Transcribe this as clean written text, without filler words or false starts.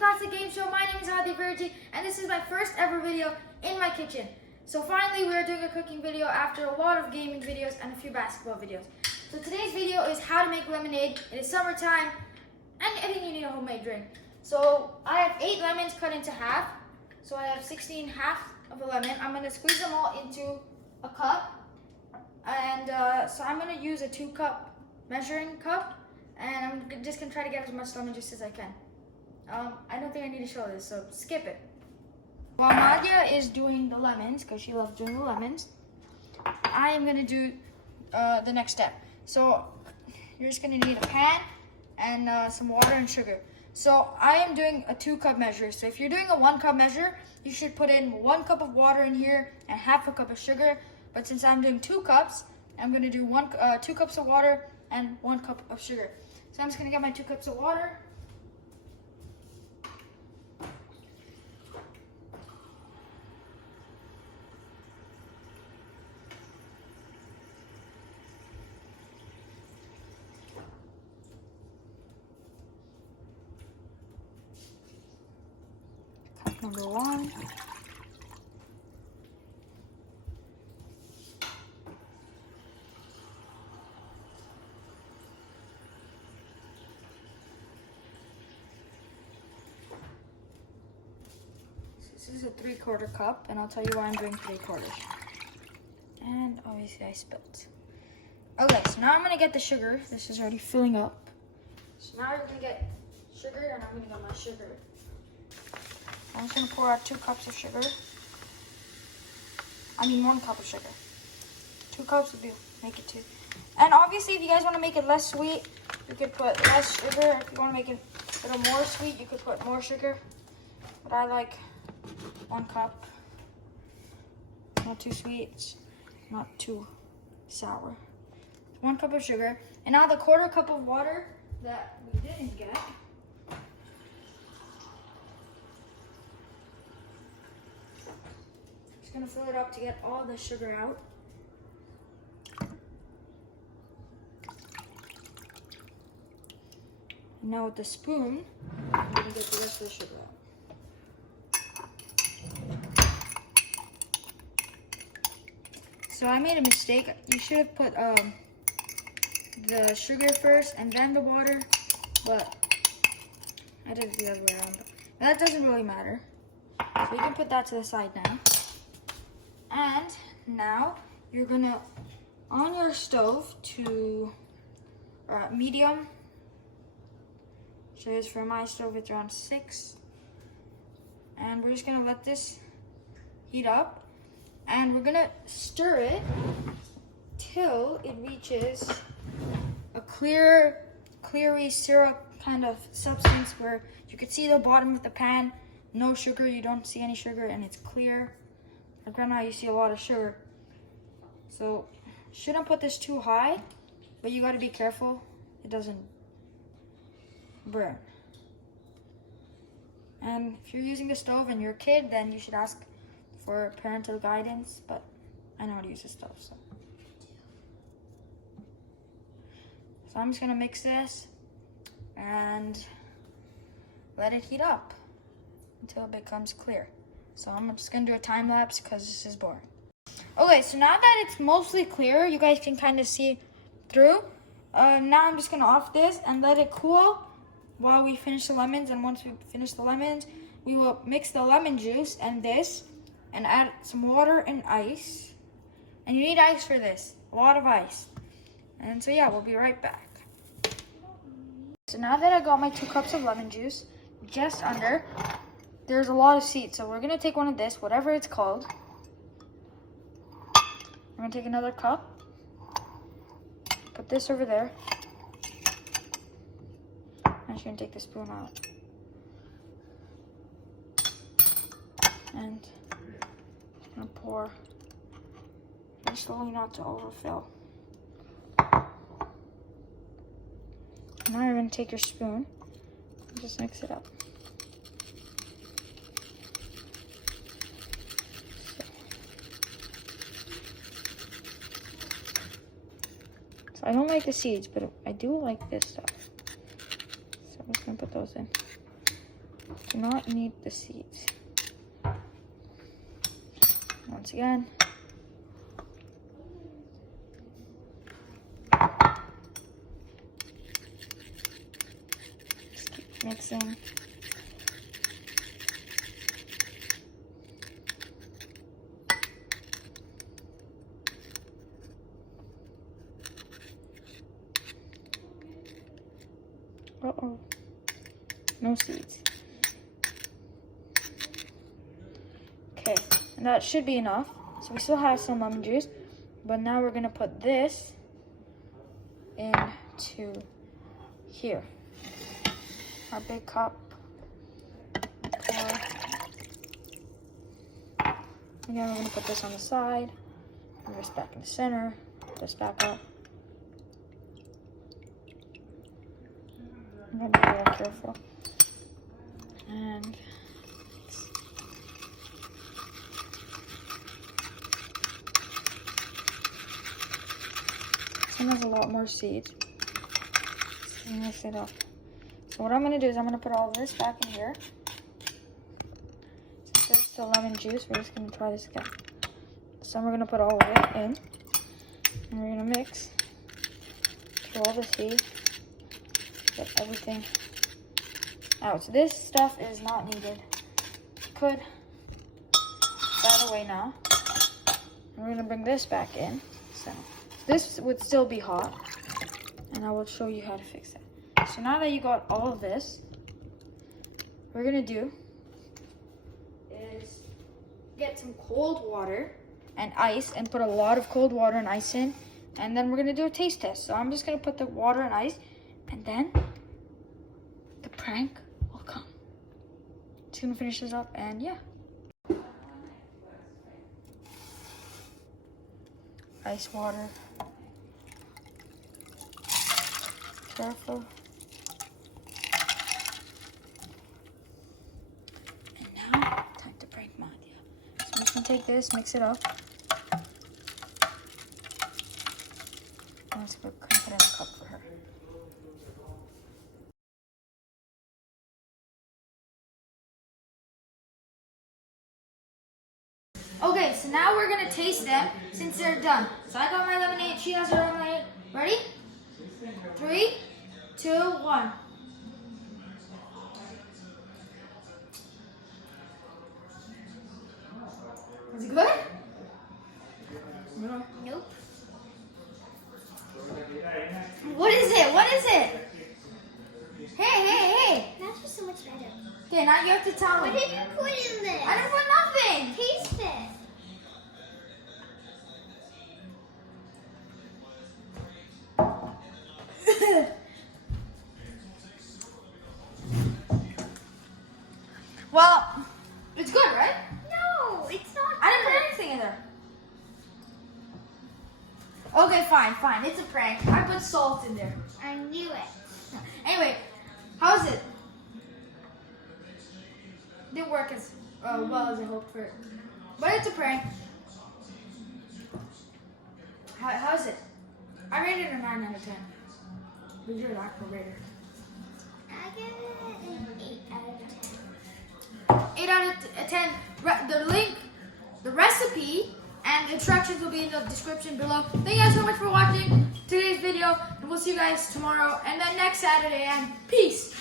Classic Game Show. My name is Hadi Virji, and this is my first ever video in my kitchen. So finally, we are doing a cooking video after a lot of gaming videos and a few basketball videos. So today's video is how to make lemonade. It is summertime, and I think you need a homemade drink. So I have 8 lemons cut into half. So I have 16 halves of a lemon. I'm going to squeeze them all into a cup. And so I'm going to use a 2-cup measuring cup. And I'm just going to try to get as much lemon juice as I can. I don't think I need to show this, so skip it. While Mahdiya is doing the lemons, because she loves doing the lemons, I am going to do the next step. So you're just going to need a pan and some water and sugar. So I am doing a 2-cup measure. So if you're doing a 1-cup measure, you should put in 1 cup of water in here and half a cup of sugar. But since I'm doing 2 cups, I'm going to do 2 cups of water and 1 cup of sugar. So I'm just going to get my 2 cups of water. Number 1. This is a 3/4 cup, and I'll tell you why I'm doing 3/4. And obviously I spilled. Okay, so now I'm gonna get the sugar. This is already filling up. So now you're gonna get sugar, and I'm gonna get my sugar. I'm just going to pour out 2 cups of sugar. 1 cup of sugar. 2 cups would make it 2. And obviously, if you guys want to make it less sweet, you could put less sugar. If you want to make it a little more sweet, you could put more sugar. But I like 1 cup. Not too sweet, not too sour. 1 cup of sugar. And now the 1/4 cup of water that we didn't get. Just gonna fill it up to get all the sugar out. And now with the spoon, I'm gonna get the rest of the sugar out. So I made a mistake. You should have put the sugar first and then the water, but I did it the other way around. But that doesn't really matter. So we can put that to the side now. And now you're gonna, on your stove to medium, so for my stove it's around 6. And we're just gonna let this heat up. And we're gonna stir it till it reaches a cleary syrup kind of substance where you can see the bottom of the pan, no sugar, you don't see any sugar, and it's clear. Like right now you see a lot of sugar. So shouldn't put this too high, but you gotta be careful it doesn't burn. And if you're using the stove and you're a kid, then you should ask for parental guidance, but I know how to use the stove, so. So I'm just gonna mix this and let it heat up until it becomes clear. So I'm just gonna do a time lapse because this is boring. Okay, so now that it's mostly clear, you guys can kind of see through. Now I'm just gonna off this and let it cool while we finish the lemons. And once we finish the lemons, we will mix the lemon juice and this and add some water and ice. And you need ice for this, a lot of ice. And so yeah, we'll be right back. So now that I got my 2 cups of lemon juice, just under, there's a lot of seeds, so we're gonna take one of this, whatever it's called. I'm gonna take another cup, put this over there. I'm just gonna take the spoon out. And I'm gonna pour very slowly, not to overfill. Now you're gonna take your spoon and just mix it up. So I don't like the seeds, but I do like this stuff. So I'm just gonna put those in. Do not need the seeds. Once again. Just keep mixing. Uh-oh. No seeds. Okay, and that should be enough. So we still have some lemon juice, but now we're gonna put this into here. Our big cup. Again, we're gonna put this on the side, and this back in the center, this back up. I'm gonna be real careful. And this one has a lot more seeds. So mix it up. So what I'm gonna do is I'm gonna put all this back in here. Since there's still lemon juice, we're just gonna try this again. So we're gonna put all of it in, and we're gonna mix through all the seeds. Get everything out. So this stuff is not needed. Could put that away now. And we're gonna bring this back in. So this would still be hot, and I will show you how to fix it. So now that you got all of this, what we're gonna do is get some cold water and ice and put a lot of cold water and ice in, and then we're gonna do a taste test. So I'm just gonna put the water and ice, and then the prank will come. Just gonna finish this up, and yeah. Ice water. Careful. And now, time to prank Mahdiya. So I'm just gonna take this, mix it up. I'm just gonna put it in a cup for her. Okay, so now we're gonna taste them since they're done. So I got my lemonade, she has her lemonade. Ready? 3, 2, 1. Is it good? No. Nope. What is it? What is it? Hey. That's just so much better. Okay, now you have to tell me. What did you put in this? I didn't put nothing. Taste it. Well, it's good, right? No, it's not. I didn't put anything in there. Okay, fine. It's a prank. I put salt in there. I knew it. Anyway, how's it? Didn't work as well as I hoped for it. But it's a prank. How's it? I rated it a 9 out of 10. But you're an actual rater. I give it an 8 out of 10. 8 out of 10. The link, the recipe, and the instructions will be in the description below. Thank you guys so much for watching today's video, and we'll see you guys tomorrow and then next Saturday, and peace!